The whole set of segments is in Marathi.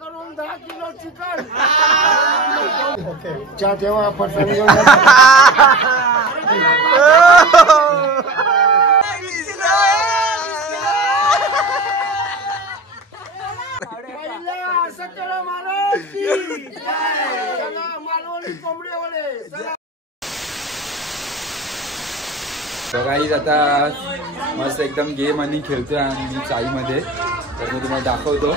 करून 10 किलो चिकन चहा ठेवा आपण गाईज आता मस्त एकदम गेम आणि खेळतोय आणि चाळीमध्ये, तर मी तुम्हाला दाखवतो.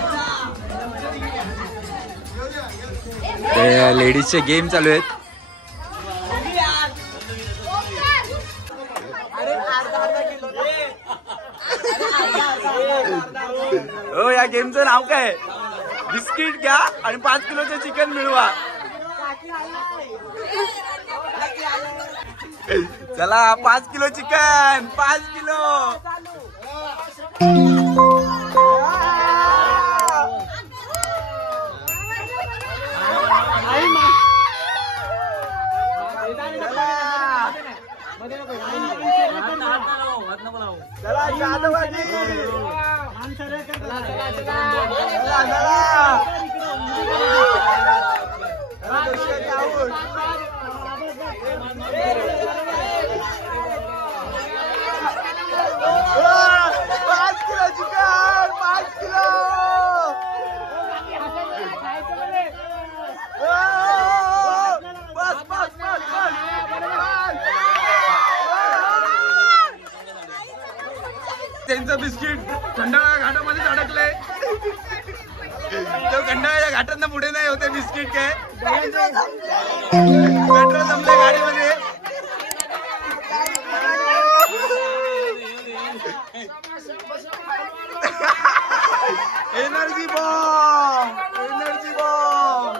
लेडीजचे गेम चालू आहेत. हो, या गेमचं नाव काय? बिस्किट घ्या आणि 5 किलोचे चिकन मिळवा. चला 5 किलो चिकन, 5 किलो. चला जादवाजी. त्यांचं बिस्किट खंडाळा घाटामध्येच अडकलंय. तो खंडाळ्याच्या घाटांना पुढे नाही होते बिस्किट. काय पेट्रोल संपलंय गाडीमध्ये. Energy bomb, energy bomb.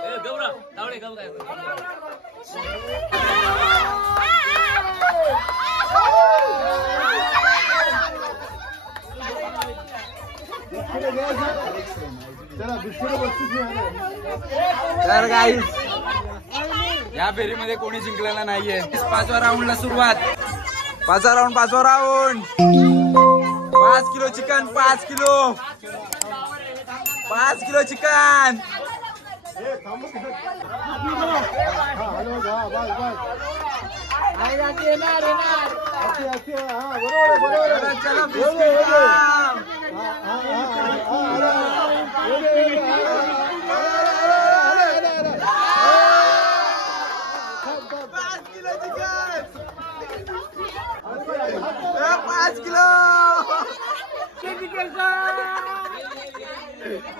तर गाईस या फेरीमध्ये कोणी जिंकलेला नाहीये. 5व्या राऊंडला सुरुवात. 5वा राऊंड, 5वा round. 5 kilo chicken, 5 kilo, 5 kilo chicken. चला बिस्किट घ्या. 5 kilo chicken, 5 kilo,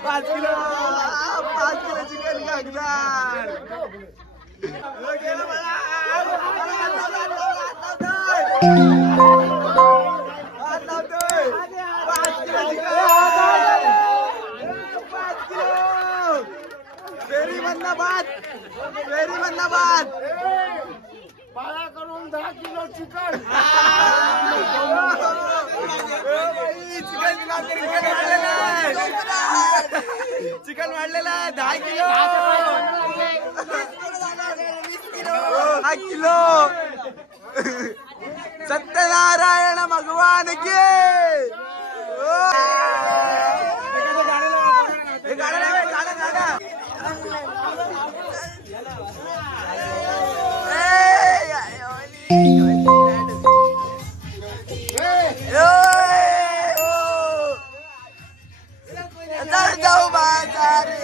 5 kilo, 5 kilo chicken लागणार. फेरी मधला बाद, फेरी मधला बाद. पाळा करून 10 किलो चिकन. चिकन वाढलेला 10 किलो, 10 किलो. सत्यनारायण भगवान की. जाऊ बाजारे.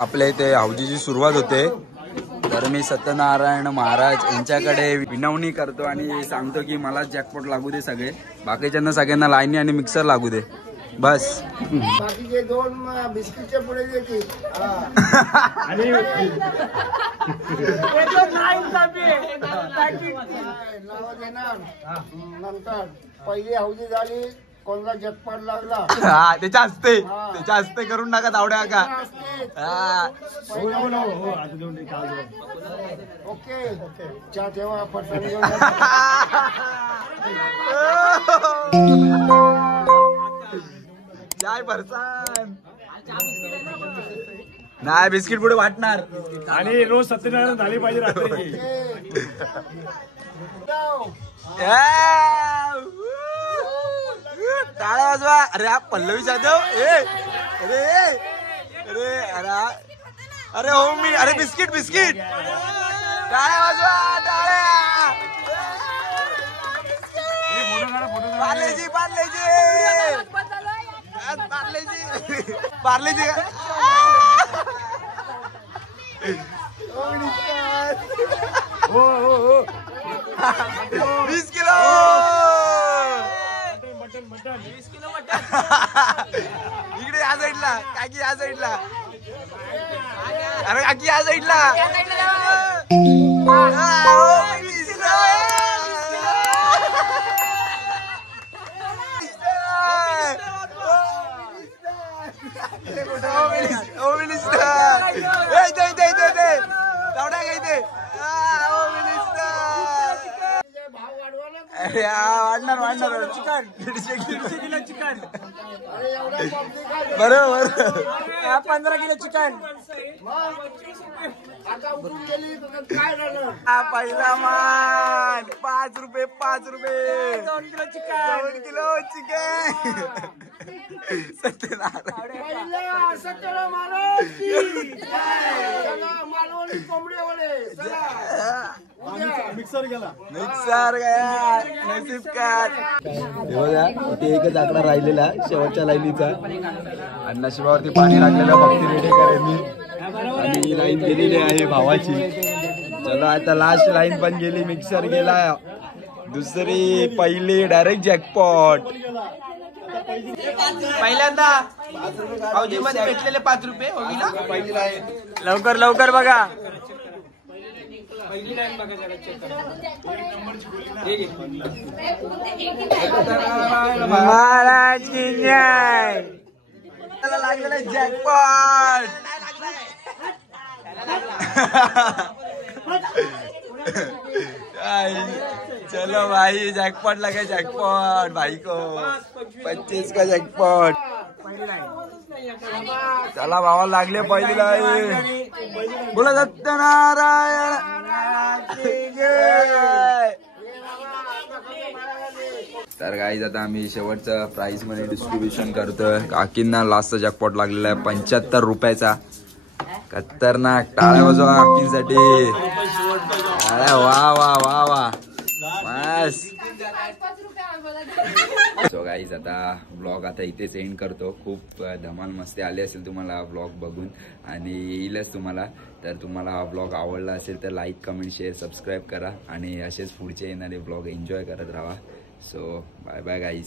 आपल्या इथे हौदीची सुरुवात होते. तर मी सत्यनारायण महाराज यांच्याकडे विनवणी करतो आणि सांगतो की मला जॅकपॉट लागू दे सगळे, बाकीच्यांना सगळ्यांना लाईनी आणि मिक्सर लागू दे बस. बाकीचे 2 बिस्किटचे पुढे देतील. नंतर पहिली हौदी झाली, कोणाला जगपाट लागला हा त्याच्या हस्ते करून टाका धावड्या का. ओके चहा ठेवा पटकन. चाय फरसान नाही, बिस्किट पुढे वाटणार. आणि रोज सत्यनारायण झाली पाहिजे रात्री. टाळ्या वाजवा. अरे हा पल्लवी जाधव. अरे अरे अरे अरे हो मी. अरे बिस्किट टाळ्या वाजवा, टाळ्या. पार्लेजी हो 20 किलो. इकडे या साईडला काकी, या साईडला. अरे काकी या साईडला. वाढणार चिकन 150 किलो चिकन. बरोबर 15 किलो चिकन. पहिला मान 5 रुपये 2 किलो चिकन. मिक्सर गेला. नसीब कार्ड. बघा इथे एकच आकडा राहिलेला शेवटच्या लाईनीचा आणि नशिबावरती पाणी लागलेलं भक्ती रेडी करेन आणि लाईन गेलेली आहे भावाची. चलो आता लास्ट लाईन पण गेली, मिक्सर गेला. दुसरी पहिली डायरेक्ट जॅकपॉट. पहिल्यांदा हौदीमध्ये भेटलेले 5 रुपये पहिली लाईन. लवकर बघा. महाराज की जय. लागलेला जॅकपॉट. चलो भाई जैकपॉट लगा, जैकपॉट भाई को 25 का जैकपॉट. चला भावा लागले पहिली लाईन. बोला सत्यनारायण. तर गाईज आता आम्ही शेवटचं प्राइस मध्ये डिस्ट्रीब्युशन करतोय. काकींना लास्टचा जॅकपॉट लागलेला आहे 75 रुपयाचा. खतरनाक. टाळ्या वाजवा काकींसाठी. अरे वा वा वा वा बस. सो गाईज आता ब्लॉग आता इथेच एंड करतो. खूप धमाल मस्ती आली असेल तुम्हाला ब्लॉग बघून आणि येईलच तुम्हाला. तर तुम्हाला हा ब्लॉग आवडला असेल तर लाईक कमेंट शेअर सबस्क्राईब करा आणि असेच पुढचे येणारे ब्लॉग एन्जॉय करत राहा. So bye bye guys.